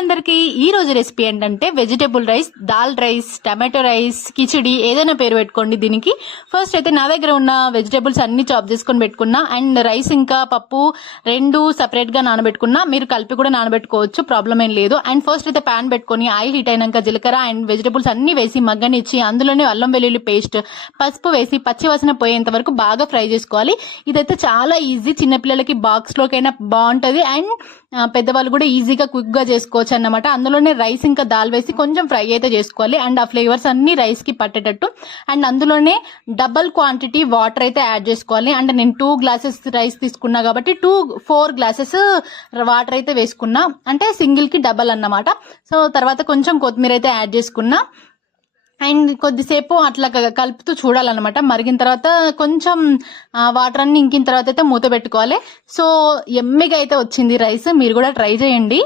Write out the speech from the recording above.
అందరికి ఈ రోజు రెసిపీ ఏంటంటే vegetable rice, dal rice, tomato rice, khichdi ఏదైనా పేరు పెట్టుకోండి. దీనికి ఫస్ట్ అయితే నా దగ్గర ఉన్న వెజిటేబుల్స్ అన్ని చాప్ చేసుకొని పెట్టుకున్నా. అండ్ రైస్ ఇంకా పప్పు రెండు సపరేట్ గా నానబెట్టుకున్నా. మీరు కలిపి కూడా నానబెట్టుకోవచ్చు, ప్రాబ్లం ఏం లేదు. అండ్ ఫస్ట్ అయితే ప్యాన్ పెట్టుకుని ఆయిల్ హీట్ అయినాక జీలకర్ర అండ్ వెజిటేబుల్స్ అన్ని వేసి మగ్గనిచ్చి అందులోనే అల్లం వెల్లుల్లి పేస్ట్, పసుపు వేసి పచ్చి వాసన పోయేంత వరకు బాగా ఫ్రై చేసుకోవాలి. ఇదైతే చాలా ఈజీ, చిన్నపిల్లలకి బాక్స్ లోకైనా బాగుంటది అండ్ పెద్దవాళ్ళు కూడా ఈజీగా క్విక్ గా చేసుకోవచ్చు అన్నమాట. అందులోనే రైస్ ఇంకా దాల్ వేసి కొంచెం ఫ్రై అయితే చేసుకోవాలి. అండ్ ఆ ఫ్లేవర్స్ అన్ని రైస్ కి పట్టేటట్టు. అండ్ అందులోనే డబల్ క్వాంటిటీ వాటర్ అయితే యాడ్ చేసుకోవాలి. అంటే నేను 2 గ్లాసెస్ రైస్ తీసుకున్నా కాబట్టి 4 గ్లాసెస్ వాటర్ అయితే వేసుకున్నా, అంటే సింగిల్ కి డబల్ అన్నమాట. సో తర్వాత కొంచెం కొత్తిమీర అయితే యాడ్ చేసుకున్నా. అండ్ కొద్దిసేపు అట్లా కలుపుతూ చూడాలన్నమాట. మరిగిన తర్వాత కొంచెం వాటర్ అన్ని ఇంకిన తర్వాత అయితే మూత పెట్టుకోవాలి. సో ఎమ్మిగా అయితే వచ్చింది రైస్, మీరు కూడా ట్రై చేయండి.